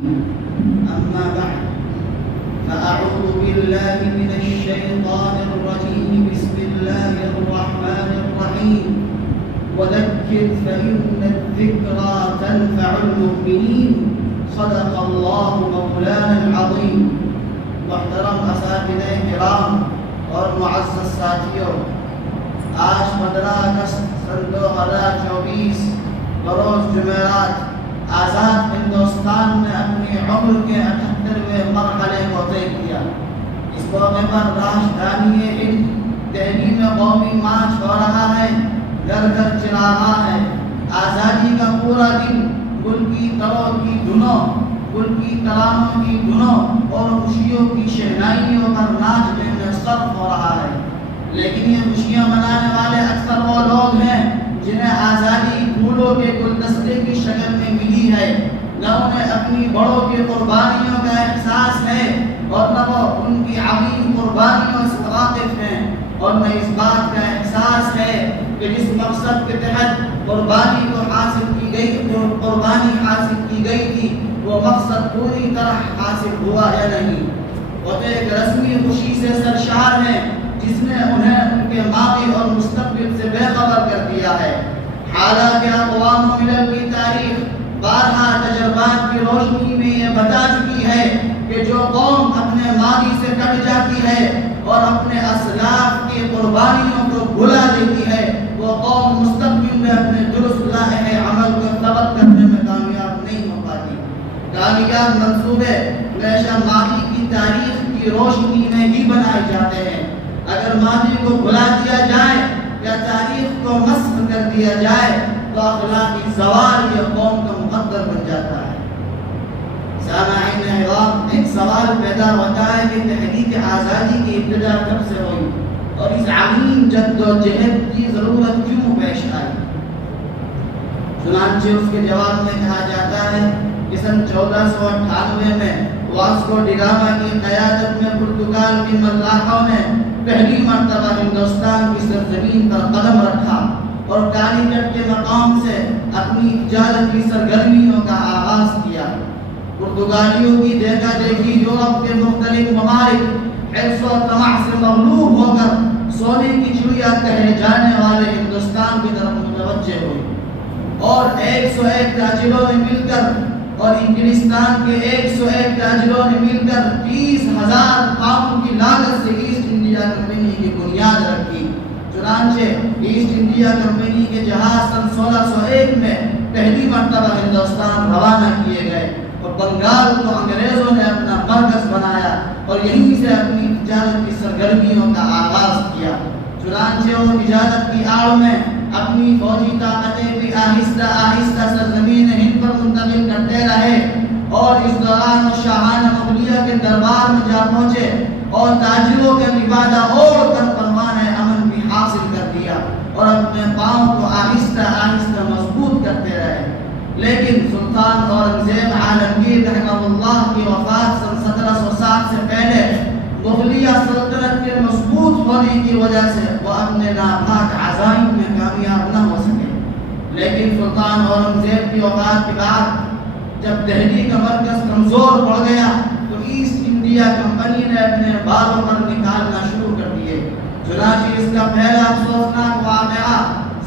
أما بعد فأعوذ بالله من الشيطان الرجيم بسم الله الرحمن الرحيم وذكر فإن الذكرى تنفع المؤمنين صدق الله مولانا العظيم. محترم اساتذہ کرام اور معزز ساتھیوں، آج 15 اگست سن 2024 بروز جمعرات آزاد ہندوستان نے اپنی عمر کے 78ویں مرحلے کو طے کیا۔ اس موقع پر راجدھانی ہند دہلی میں قومی مارچ ہو رہا ہے، گھر گھر چراغاں ہے۔ آزادی کا پورا دن گل کی تروں کی دھنوں، گل کی ترانوں کی دھنوں اور خوشیوں کی شہنائیوں پر ناچنے میں صرف ہو رہا ہے۔ لیکن یہ خوشیاں منانے والے اکثر وہ لوگ ہیں جنہیں آزادی پھولوں کے گلدستے کی شکل میں ملی ہے، نہ انہیں اپنی بڑوں کی قربانیوں کا احساس ہے اور نہ وہ ان کی عظیم قربانیوں سے واقف ہیں، اور نہ اس بات کا احساس ہے کہ جس مقصد کے تحت قربانی حاصل کی گئی تھی وہ مقصد پوری طرح حاصل ہوا یا نہیں۔ وہ تو ایک رسمی خوشی سے سرشار ہیں جس نے انہیں ان کے ماضی اور مستقبل سے بے خبر کر دیا ہے۔ حالانکہ اقوام ملل کی تاریخ بارہا تجربات کی روشنی میں یہ بتا چکی ہے کہ جو قوم اپنے ماضی سے کٹ جاتی ہے اور اپنے اسلاف کی قربانیوں کو بھلا دیتی ہے، وہ قوم مستقبل میں اپنے درست لائحہ عمل کو ثابت کرنے میں کامیاب نہیں ہو پاتی۔ کامیاب منصوبے ہمیشہ ماضی کی تاریخ کی روشنی میں ہی بنائے جاتے ہیں۔ اگر ماضی کو بھلا دیا جائے یا تاریخ کو مسخ کر دیا جائے تو اخلاقی زوال یہ قوم کا مقدر بن جاتا ہے۔ سامعین احترام، ایک سوال پیدا ہوتا ہے کہ تحریک آزادی کی ابتدا کب سے ہوئی اور اس عظیم جد و جہد کی ضرورت کیوں پیش آئی؟ چنانچہ اس کے جواب میں کہا جاتا ہے کہ سن 1498 میں واسکو ڈی گاما کی قیادت میں پرتگال کے ملاحوں نے پہلی مرتبہ ہندوستان کی سرزمین پر قدم رکھا اور کالی کٹ کے مقام سے اپنی تجارتی سرگرمیوں کا آغاز کیا۔ پرتگالیوں کی دیکھا دیکھی یورپ کے مختلف ممالک حرص و طمع سے مغلوب ہو کر سونے کی چڑیا کہے جانے والے ہندوستان کی طرف متوجہ ہوئی، اور 101 تاجروں نے مل کر اور انگلستان کے 101 تاجروں نے مل کر 30,000 پاؤنڈ کی لاگت سے ایسٹ انڈیا کمپنی کی بنیاد رکھی۔ چنانچہ ایسٹ انڈیا کمپنی کے جہاز سن 1601 میں پہلی مرتبہ ہندوستان روانہ کیے گئے اور بنگال کو انگریزوں نے اپنا مرکز بنایا اور یہیں سے اپنی تجارت کی سرگرمیوں کا آغاز کیا۔ چنانچہ وہ تجارت کی آڑ میں اپنی فوجی طاقتیں بھی آہستہ آہستہ سرزمین ہند پر منتقل کرتے رہے، اور اس دوران وہ شاہانہ مغلیہ کے دربار میں جا پہنچے اور تاجروں کے لبادہ اوڑھ کر فرمان امن بھی حاصل کر دیا اور اپنے پاؤں کو آہستہ آہستہ مضبوط کرتے رہے۔ لیکن سلطان اورنگزیب عالمگیر رحمہ اللہ کی وفات سن 1707 سے پہلے مغلیہ سلطنت کے مضبوط ہونے کی وجہ سے وہ اپنے ناپاک عزائم میں کامیاب نہ ہو سکے۔ لیکن سلطان اورنگزیب کی وفات کے بعد جب دہلی کا مرکز کمزور پڑ گیا تو ایسٹ انڈیا کمپنی نے اپنے بالوں پر نکالنا شروع کر دیے۔ چنانچہ اس کا پہلا افسوسناک واقعہ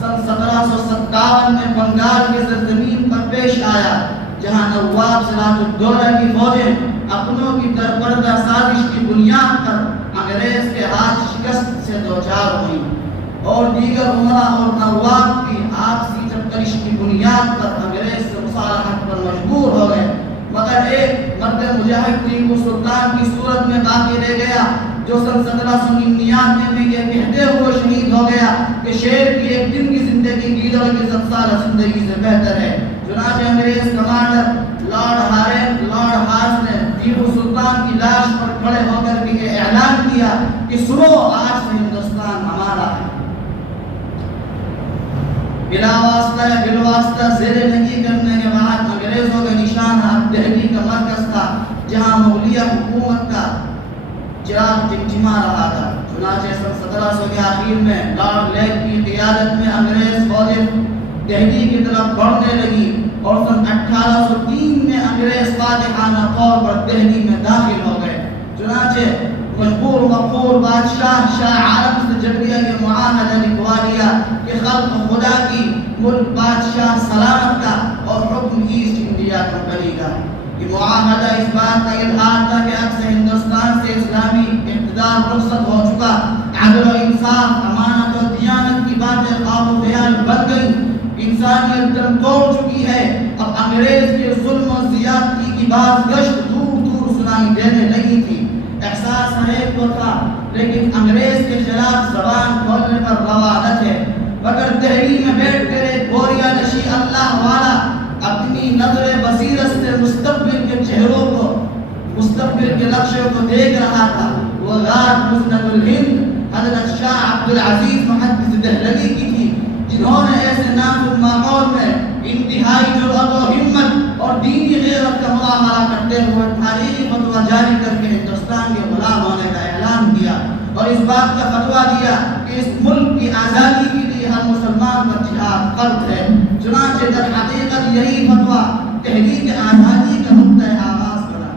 سن 1757 میں بنگال کی سرزمین پر پیش آیا، جہاں نواب سراج الدولہ کی فوجیں اپنوں کی درپردہ سازش کی بنیاد پر انگریز کے ہاتھ شکست سے دوچار ہوئیں، اور دیگر عمرا اور نواب کی آپسی چپکش کی بنیاد پر انگریز سے مصالحت پر مجبور ہو گئے، مگر ایک مرد مجاہد ٹیپو سلطان کی صورت میں باقی رہ گیا جو سن 1799 میں یہ کہتے ہوئے شہید ہو گیا کہ شیر کی ایک دن کی زندگی گیدڑ کی 7 سالہ زندگی سے بہتر ہے۔ چنانچہ انگریز کمانڈر لارڈ ہارس نے ٹیپو سلطان کی لاش پر کھڑے ہو کر کے یہ اعلان کیا کہ سنو، آج سے ہندوستان ہمارا ہے۔ بلا واسطہ یا بالواسطہ زیر نگی کرنے کے بعد انگریزوں کا نشانہ اب دہلی کا مرکز تھا، جہاں مغلیہ حکومت کا چراغ ٹمٹما رہا تھا۔ چنانچہ سن 1700 کے آخر میں لارڈ لیک کی قیادت میں انگریز فوجیں دہلی کی طرف بڑھنے لگی اور سن 1803 میں انگریز فاتحانہ طور پر دہلی میں داخل ہو گئے۔ چنانچہ مجبور مقبول بادشاہ شاہ عالم سے جبریہ نے معاہدہ لکھوا دیا کہ خلق خدا کی ملک بادشاہ سلامت کا اور حکم ایسٹ انڈیا کمپنی کا۔ یہ معاہدہ اس بات کا اظہار تھا کہ اب سے ہندوستان سے اسلامی اقتدار رخصت ہو چکا، عدل و انصاف، امانت و دیانت کی باتیں خواب و خیال بن گئی، انسانیت دم توڑ چکی ہے۔ اب انگریز کے ظلم و زیادتی کی بازگشت دور دور سنائی دینے لگی تھی۔ احساس ہر ایک کو تھا، لیکن انگریز کے خلاف زبان کھولنے پر روا نہ تھے، مگر دہلی میں بیٹھ کر ایک بوریا نشی اللہ والا اپنی نظر بصیرت سے مستقبل کے چہروں کو، مستقبل کے نقشے کو دیکھ رہا تھا۔ وہ رات مسند الہند حضرت شاہ عبد العزیز محدث دہلوی کی تھی، جنہوں نے ایسے نازک ماحول میں انتہائی جرأت و ہمت اور دینی غیرت کا مظاہرہ کرتے ہوئے تاریخی فتویٰ جاری کر کے ہندوستان کے غلام ہونے کا اعلان کیا اور اس بات کا فتویٰ دیا کہ اس ملک کی آزادی کے لیے ہر مسلمان کا جہاد فرض ہے۔ چنانچہ در حقیقت یہی فتویٰ تحریک آزادی کا نقطہ آغاز بنا۔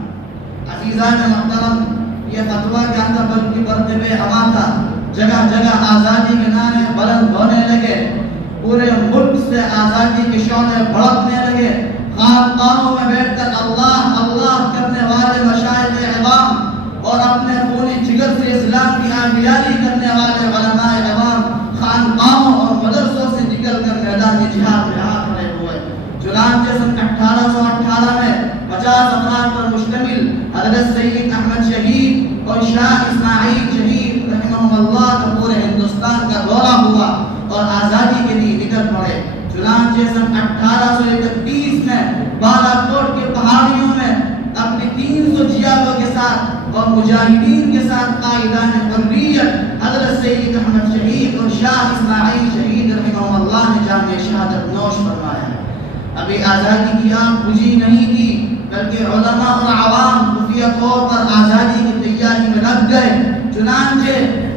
عزیزان محترم، یہ فتویٰ کیا تھا بلکہ برتبے ہوا تھا۔ جگہ جگہ آزادی کے نعرے بلند ہونے لگے، پورے ملک سے آزادی کے شعلے بھڑکنے لگے۔ خانقاہوں میں بیٹھ کر اللہ اللہ کرنے والے مشائخ عوام اور اپنے خونی جگر سے اسلام کی آگیاری کرنے والے علماء عوام خانقاہوں اور مدرسوں سے نکل کر میدان جہاد میں آ کھڑے ہوئے۔ چنانچہ سن 1818 میں 50 افراد پر مشتمل حضرت سید احمد شہید اور شاہ اسماعیل شہید رحمہ اللہ کا پورے ہندوستان کا دورہ ہوا اور آزادی کے لیے نکل پڑے۔ چنانچہ سن 1831 میں بالا کوٹ کے پہاڑیوں میں اپنے 300 جیالوں کے ساتھ اور مجاہدین کے ساتھ قائدان حریت حضرت سید احمد شہید اور شاہ اسماعیل شہید رحمہ اللہ نے جام شہادت نوش فرمایا۔ ابھی آزادی کی آنکھ بجھی نہیں تھی، بلکہ علماء اور عوام خفیہ طور پر آزادی کی تیاری میں لگ گئے۔ چنانچہ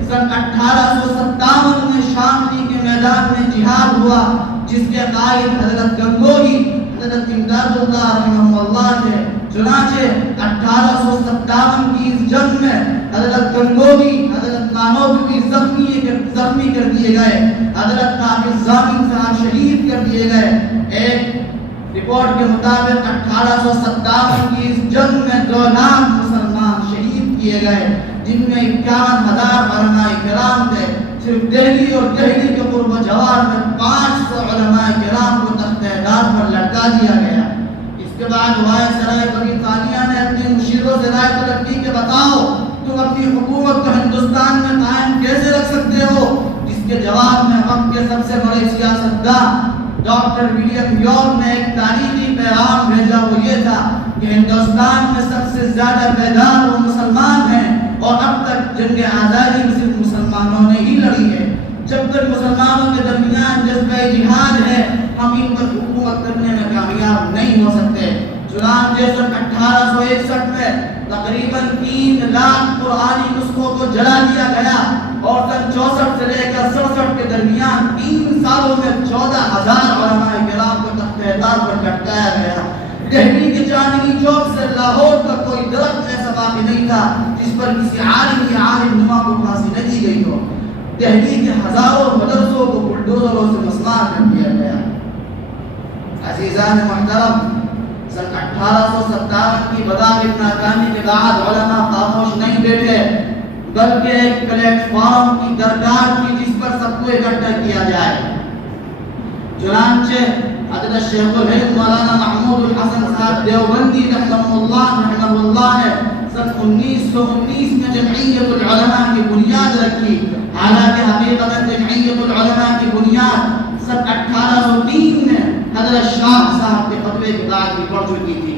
سن 1857 میں شاملی کے میدان میں جہاد ہوا، جس کے قائد حضرت گنگوہی حضرت امداد اللہ رحمہ اللہ تھے۔ چنانچہ 1857 کی اس جنگ میں حضرت گنگوہی حضرت نانوتوی زخمی کر دیے گئے، حضرت حافظ ضامن صاحب شہید کر دیے گئے۔ ایک رپورٹ کے مطابق 1857 کی اس جنگ میں 2 لاکھ مسلمان شہید کیے گئے، جن میں 51,000 علماء کرام تھے۔ صرف دہلی اور دہلی کے قرب و جوار میں 500 علماء کرام کو تختہ دار پر لٹکا دیا گیا۔ اس کے بعد وائس رائے بریطانیہ نے اپنے مشیروں سے رائے طلب کی کہ بتاؤ تم اپنی حکومت کو ہندوستان میں قائم کیسے رکھ سکتے ہو، جس کے جواب میں وقت کے سب سے بڑے سیاستدان ڈاکٹر ولیم یارک نے ایک تاریخی پیغام بھیجا۔ وہ یہ تھا کہ ہندوستان میں سب سے زیادہ بیدار وہ مسلمان ہیں اور اب تک جنگ آزادی میں صرف مسلمانوں نے ہی لڑی ہے۔ جب تک مسلمانوں کے درمیان جذبہ جہاد ہے، ہم ان پر حکومت کرنے میں کامیاب نہیں ہو سکتے۔ چنانچہ سن 1861 میں تقریباً 3 لاکھ قرآنی نسخوں کو جلا دیا گیا اور سن 64 سے لے کر 67 کے درمیان 3 سالوں میں 14,000 علماء کرام کو تختہ دار پر لٹکایا گیا۔ دہلی کے چاندنی چوک سے لاہور تک کوئی درخت ایسا باقی نہیں تھا جس پر کسی عالم یا عالم نما کو پھانسی نہ دی گئی ہو۔ دہلی کے ہزاروں مدرسوں کو بلڈوزروں سے مسمار کر دیا گیا۔ عزیزان محترم، سن 1857 کی بغاوت ناکامی کے بعد علماء خاموش نہیں بیٹھے، بلکہ ایک پلیٹ فارم کی درکار تھی جس پر سب کو اکٹھا کیا جائے۔ چنانچہ حضرت شیخ الہند مولانا محمود الحسن صاحب دیوبندی رحمہ اللہ نے سن 1919 میں جمعیت العلماء کی بنیاد رکھی۔ حالانکہ حقیقتاً جمعیت العلماء کی بنیاد سن 1803 میں حضرت شاہ صاحب کے فتوے کے بعد بھی پڑ چکی تھی۔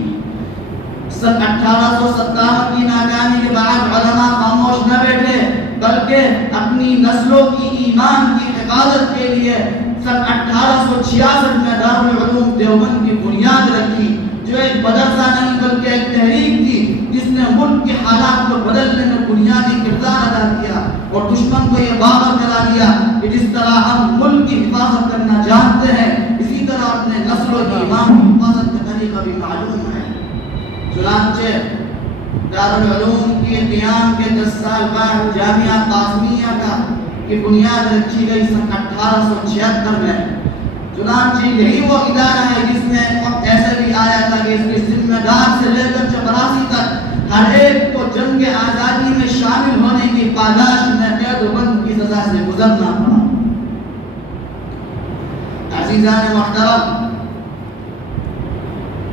سن 1857 کی ناکامی کے بعد علماء خاموش نہ بیٹھے، بلکہ اپنی نسلوں کی ایمان کی حفاظت کے لیے سن 1866 میں دارالعلوم دیوبند کی بنیاد رکھی، جو ایک مدرسہ نہیں بلکہ ایک تحریک تھی جس نے ملک کے حالات کو بدلنے میں بنیادی کردار ادا کیا اور دشمن کو یہ باور دلا دیا کہ جس طرح ہم ملک کی حفاظت کرنا جانتے ہیں، اسی اسی طرح اپنے نسل و ایمان کی حفاظت کا طریقہ بھی معلوم ہے۔ چنانچہ دارالعلوم کے قیام کے 10 سال بعد جامعہ قاسمیہ کا کی بنیاد رکھی گئی سن 1876 میں۔ چنانچہ یہی وہ ادارہ ہے جس میں وقت ایسا بھی آیا تھا کہ اس کے ذمہ دار سے لے کر چپراسی تک ہر ایک کو جنگ آزادی میں شامل ہونے کی پاداش میں قید و بند کی سزا سے گزرنا پڑا۔ عزیزان محترم،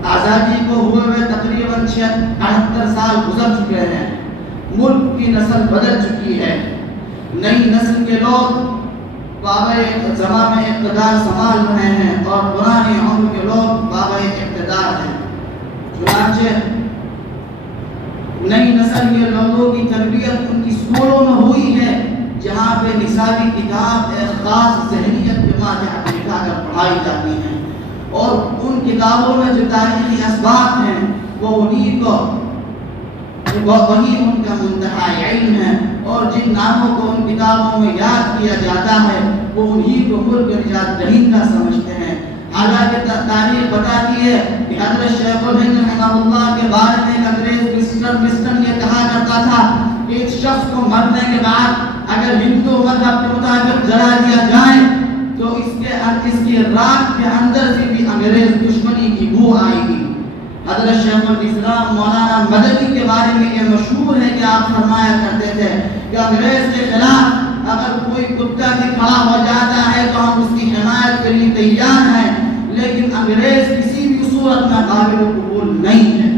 آزادی کو ہوئے تقریباً 78 سال گزر چکے ہیں۔ ملک کی نسل بدل چکی ہے، نئی نسل کے لوگ بابۂ زماں میں اقتدار سنبھال رہے ہیں اور پرانے عمر کے لوگ بابۂ اقتدار ہیں۔ چنانچہ نئی نسل کے لوگوں کی تربیت ان کی اسکولوں میں ہوئی ہے، جہاں پہ نصابی کتاب ایک خاص ذہنیت کے ماتحت بٹھا کر پڑھائی جاتی ہیں، اور ان کتابوں میں جو تاریخی اسباق ہیں وہ انہی کو وہی ان کا منتہی علم ہے، اور جن ناموں کو ان کتابوں میں یاد کیا جاتا ہے وہ انہی کو ملک نجات دہندہ سمجھتے ہیں۔ حالانکہ تاریخ بتاتی ہے کہ حضرت شیخ الہند رحمہ اللہ کے بارے میں ایک انگریز مسٹر یہ کہا کرتا تھا کہ ایک شخص کو مرنے کے بعد اگر ہندو مذہب کے مطابق جلا دیا جائے تو اس کی راکھ کے اندر سے بھی انگریز دشمنی کی بو آئے گی۔ حضرت شیخ الاسلام مولانا مدنی کے بارے میں یہ مشہور ہے کہ آپ فرمایا کرتے تھے کہ انگریز کے خلاف اگر کوئی کتا بھی کھڑا ہو جاتا ہے تو ہم اس کی حمایت کے لیے تیار ہیں، لیکن انگریز کسی بھی صورت میں قابل قبول نہیں ہے۔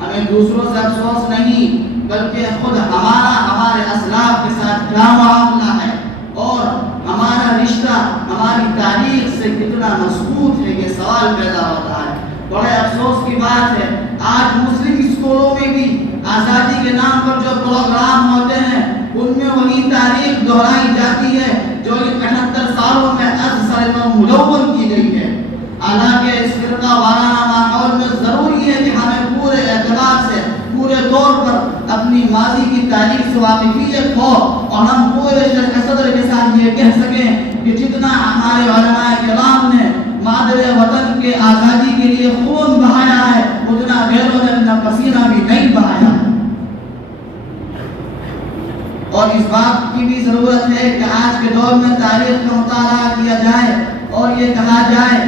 ہمیں دوسروں سے افسوس نہیں بلکہ خود ہمارے اسلاف کے ساتھ کیا معاملہ ہے اور ہمارا رشتہ ہماری تاریخ سے کتنا مضبوط ہے، یہ سوال پیدا ہوتا ہے۔ بڑے افسوس کی بات ہے آج مسلم اسکولوں میں بھی آزادی کے نام پر جو پروگرام ہوتے ہیں ان میں وہی تاریخ دہرائی جاتی ہے جو ان 78 سالوں میں ازسر میں ملون کی گئی ہے۔ حالانکہ اس فرقہ وارانہ ماحول میں ضروری ہے کہ ہمیں پورے اعتبار سے پورے طور پر اپنی ماضی کی تاریخ سے واقفیت ہو اور ہم پورے شرح صدر کے ساتھ یہ کہہ سکیں کہ جتنا ہمارے علماء کرام نے مادر وطن کے آزادی کے لیے خون بہایا ہے اتنا غیروں نے اپنا پسینہ بھی نہیں بہایا۔ اور اس بات کی بھی ضرورت ہے کہ آج کے دور میں تاریخ کا مطالعہ کیا جائے اور یہ کہا جائے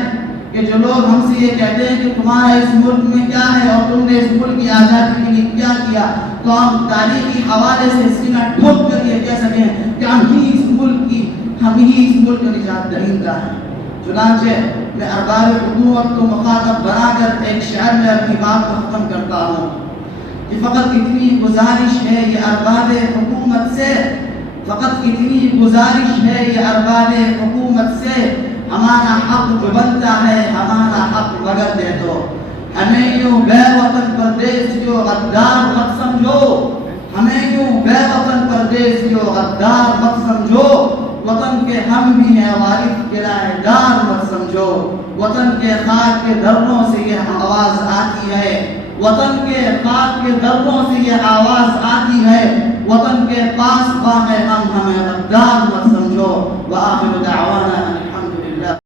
کہ جو لوگ ہم سے یہ کہتے ہیں کہ تمہارا اس ملک میں کیا ہے اور تم نے اس ملک کی آزادی کے لیے کیا کیا، تو ہم تاریخی حوالے سے سینہ ٹھوک کر یہ کہہ سکیں کہ ہم ہی اس ملک کا نجات دہندہ ہیں۔ چنانچہ میں ارباب حکومت کو مخاطب بنا کر ایک شعر میں اپنی بات کو ختم کرتا ہوں کہ فقط اتنی گزارش ہے یہ ارباب حکومت سے، فقط اتنی گزارش ہے یہ ارباب حکومت سے، ہمارا حق جو بنتا ہے ہمارا حق مگر دے دو، ہمیں یوں بے وطن پردیسیوں غدار مت سمجھو، ہمیں یوں بے وطن پردیسیوں غدار مت سمجھو، وطن کے ہم بھی ہیں وارث کرایہ دار مت سمجھو، وطن کے خاک کے دروں سے یہ آواز آتی ہے، وطن کے خاک کے دروں سے یہ آواز آتی ہے، وطن کے پاس باہیں ہم ہمیں غدار مت سمجھو۔ وآخر دعوانا